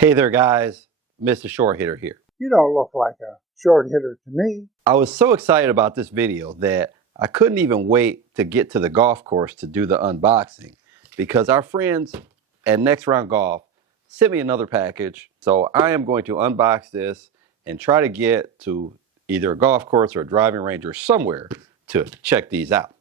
Hey there guys, Mr. Short Hitter here. You don't look like a short hitter to me. I was so excited about this video that I couldn't even wait to get to the golf course to do the unboxing because our friends at Next Round Golf sent me another package. So I am going to unbox this and try to get to either a golf course or a driving range or somewhere to check these out.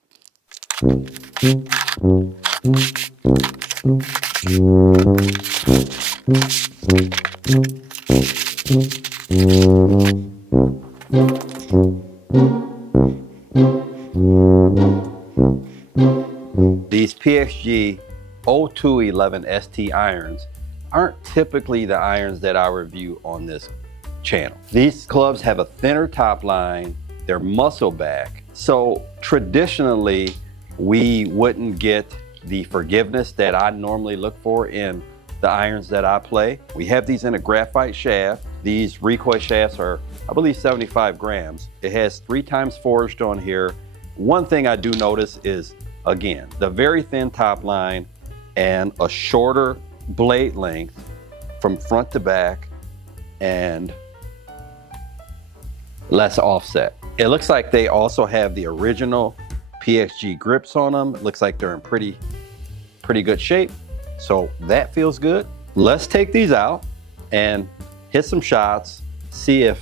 These PXG 0211 ST irons aren't typically the irons that I review on this channel. These clubs have a thinner top line, they're muscle back, so traditionally we wouldn't get the forgiveness that I normally look for in the irons that I play. We have these in a graphite shaft. These recoil shafts are, I believe, 75 grams. It has 3 times forged on here. One thing I do notice is, again, the very thin top line and a shorter blade length from front to back and less offset. It looks like they also have the original PXG grips on them. It looks like they're in pretty good shape. So that feels good. Let's take these out and hit some shots, see if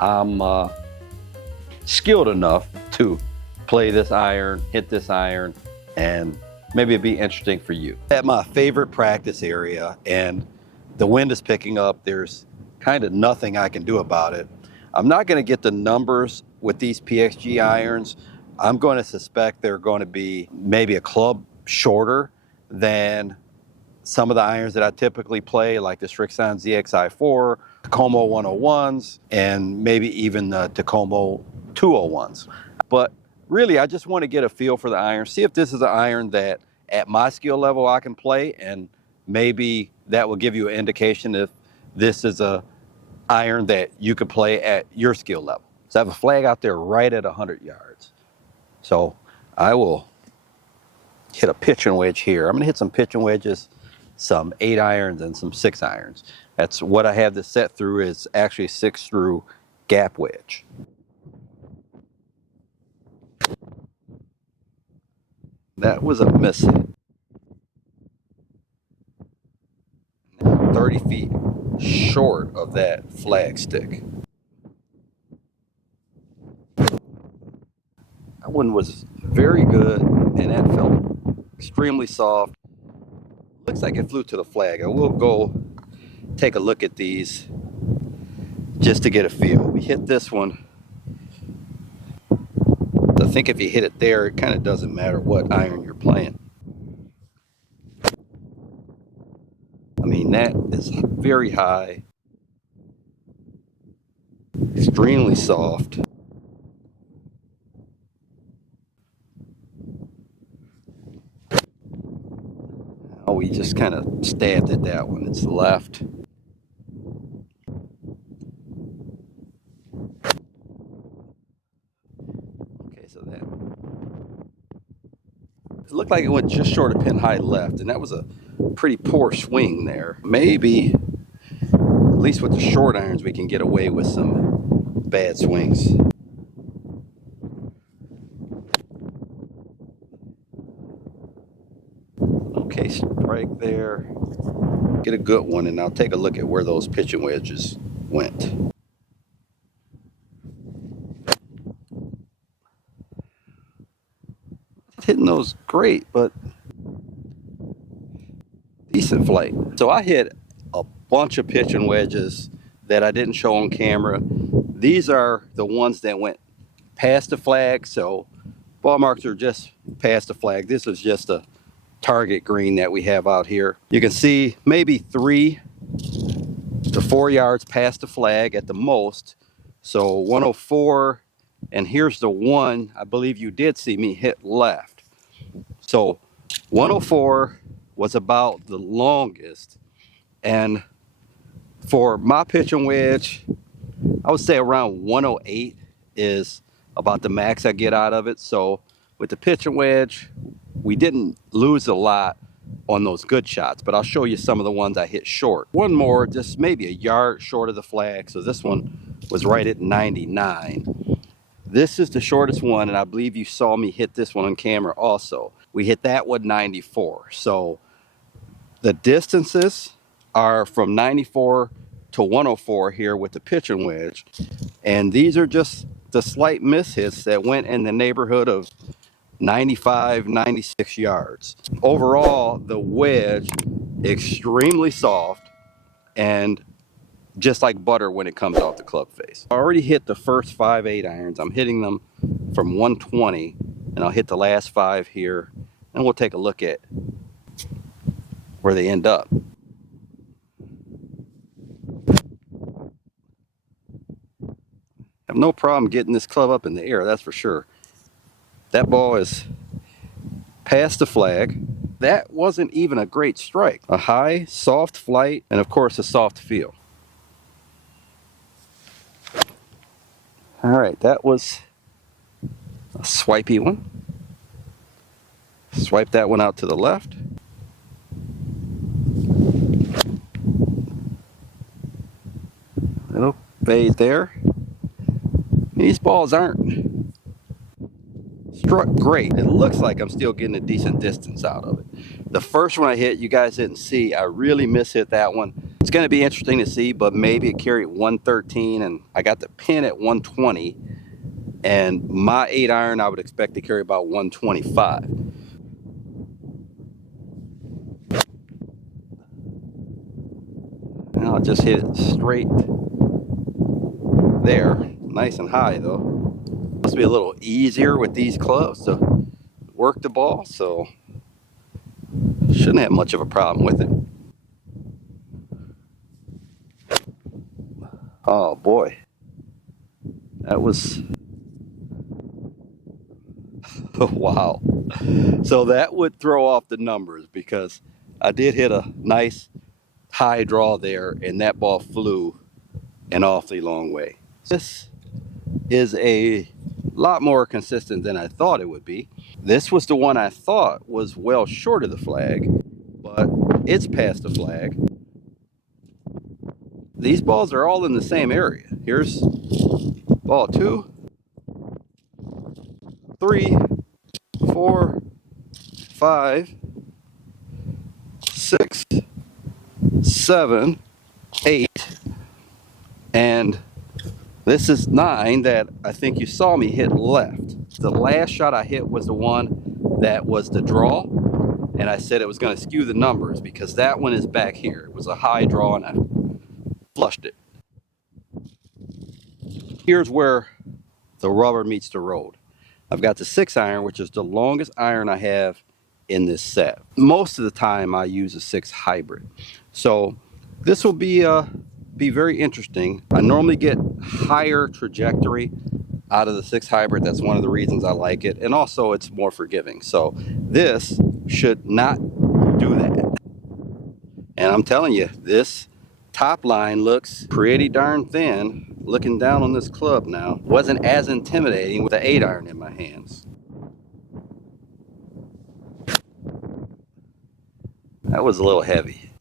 I'm skilled enough to play this iron, hit this iron, and maybe it'd be interesting for you. At my favorite practice area, and the wind is picking up, there's kind of nothing I can do about it. I'm not gonna get the numbers with these PXG irons. I'm going to suspect they're going to be maybe a club shorter than some of the irons that I typically play, like the Strixon ZXi4, Tacoma 101s, and maybe even the Tacoma 201s. But really, I just want to get a feel for the iron, see if this is an iron that at my skill level I can play, and maybe that will give you an indication if this is a iron that you could play at your skill level. So I have a flag out there right at 100 yards. So I will hit a pitching wedge here. I'm gonna hit some pitching wedges, some 8 irons and some 6 irons. That's what I have this set through, is actually 6 through gap wedge. That was a miss hit. 30 feet short of that flag stick. That one was very good, and that felt extremely soft. Looks like it flew to the flag. I will go take a look at these just to get a feel. We hit this one. I think if you hit it there, it kind of doesn't matter what iron you're playing. I mean, that is very high, extremely soft. Oh, we just kind of stabbed at that one. It's left. Okay, so that it looked like it went just short of pin high left, and that was a pretty poor swing there. Maybe, at least with the short irons, we can get away with some bad swings. Okay, strike there. Get a good one, and I'll take a look at where those pitching wedges went. Hitting those great, but decent flight. So I hit a bunch of pitching wedges that I didn't show on camera. These are the ones that went past the flag, so ball marks are just past the flag. This is just a target green that we have out here. You can see maybe 3 to 4 yards past the flag at the most. So 104, and here's the one I believe you did see me hit left. So 104 was about the longest, and for my pitching wedge, I would say around 108 is about the max I get out of it. So with the pitching wedge, we didn't lose a lot, on those good shots, but I'll show you some of the ones I hit short. One more, just maybe a yard short of the flag. So this one was right at 99. This is the shortest one, and I believe you saw me hit this one on camera also. We hit that one 94. So the distances are from 94 to 104 here with the pitching wedge. And these are just the slight mishits that went in the neighborhood of 95, 96 yards. Overall, the wedge, extremely soft and just like butter when it comes off the club face. I already hit the first 5/8 irons. I'm hitting them from 120, and I'll hit the last 5 here, and we'll take a look at where they end up. I have no problem getting this club up in the air, that's for sure. That ball is past the flag. That wasn't even a great strike. A high, soft flight, and of course a soft feel. All right, that was a swipey one. Swipe that one out to the left. Little fade there. These balls aren't struck great. It looks like I'm still getting a decent distance out of it. The first one I hit, you guys didn't see. I really mishit that one. It's going to be interesting to see, but maybe it carried 113, and I got the pin at 120. And my 8-iron, I would expect to carry about 125. And I'll just hit it straight there. Nice and high, though. Must be a little easier with these clubs to work the ball, so shouldn't have much of a problem with it. Oh boy, that was wow. So that would throw off the numbers because I did hit a nice high draw there, and that ball flew an awfully long way. This is a lot more consistent than I thought it would be. This was the one I thought was well short of the flag, but it's past the flag. These balls are all in the same area. Here's ball 2, 3, 4, 5, 6, 7, 8, and this is 9 that I think you saw me hit left. The last shot I hit was the one that was the draw, and I said it was going to skew the numbers because that one is back here. It was a high draw and I flushed it. Here's where the rubber meets the road. I've got the 6-iron, which is the longest iron I have in this set. Most of the time I use a 6 hybrid. So this will be very interesting. I normally get higher trajectory out of the 6 hybrid. That's one of the reasons I like it. And also it's more forgiving. So this should not do that. And I'm telling you, this top line looks pretty darn thin. Looking down on this club now, wasn't as intimidating with the 8-iron in my hands. That was a little heavy.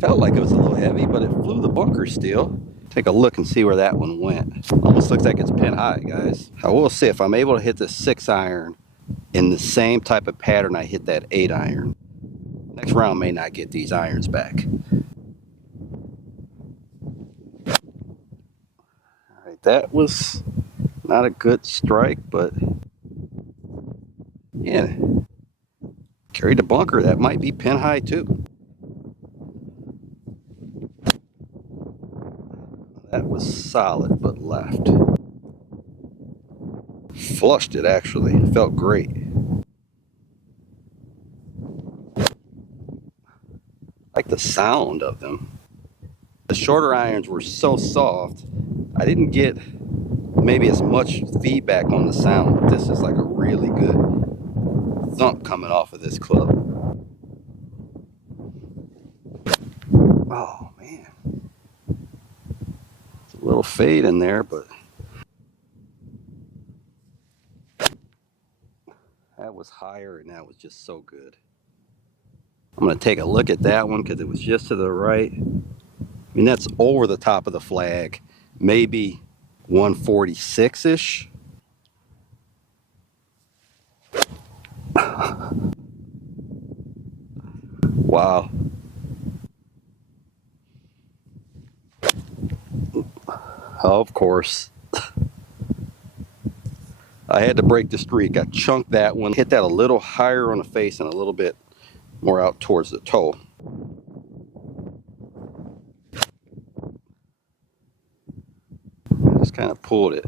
Felt like it was a little heavy, but it flew the bunker still. Take a look and see where that one went. Almost looks like it's pin high, guys. I will see if I'm able to hit the 6-iron in the same type of pattern I hit that 8-iron. Next round may not get these irons back. All right, that was not a good strike, but yeah, carried the bunker. That might be pin high too. That was solid, but left. Flushed it actually. Felt great. Like the sound of them. The shorter irons were so soft, I didn't get maybe as much feedback on the sound. This is like a really good thump coming off of this club. Oh man. It's a little fade in there, but that was was higher and that was just so good. I'm gonna take a look at that one because it was just to the right. I mean, that's over the top of the flag, maybe 146-ish. Wow. Oh, of course. I had to break the streak. I chunked that one, hit that a little higher on the face and a little bit more out towards the toe. Just kind of pulled it.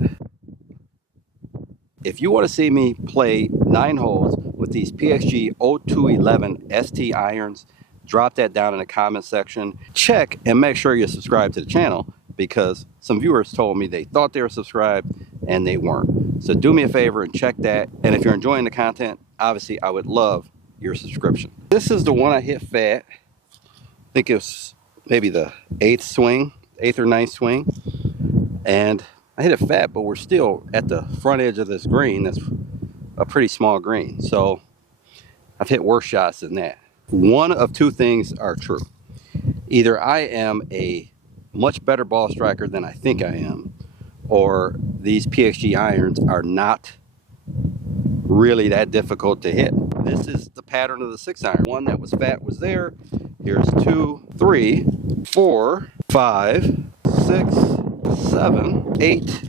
If you want to see me play 9 holes with these PXG 0211 ST irons, drop that down in the comment section. Check and make sure you're subscribed to the channel, because some viewers told me they thought they were subscribed and they weren't. So do me a favor and check that. And if you're enjoying the content, obviously I would love your subscription. This is the one I hit fat. I think it was maybe the 8th or 9th swing. And I hit it fat, but we're still at the front edge of this green. That's a pretty small green. So I've hit worse shots than that. One of two things are true. Either I am a much better ball striker than I think I am, or these PXG irons are not really that difficult to hit. This is the pattern of the 6 iron. One that was fat was there. Here's 2, 3, 4, 5, 6, 7, 8,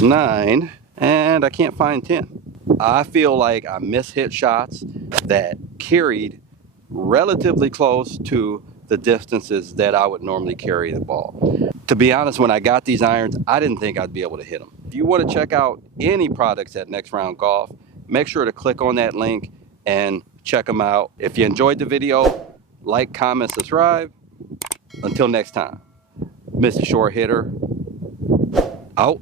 9, and I can't find 10. I feel like I mishit shots that carried relatively close to the distances that I would normally carry the ball. To be honest, when I got these irons, I didn't think I'd be able to hit them. If you want to check out any products at Next Round Golf, make sure to click on that link and check them out. If you enjoyed the video, like, comment, subscribe. Until next time, Mr. Short Hitter, out.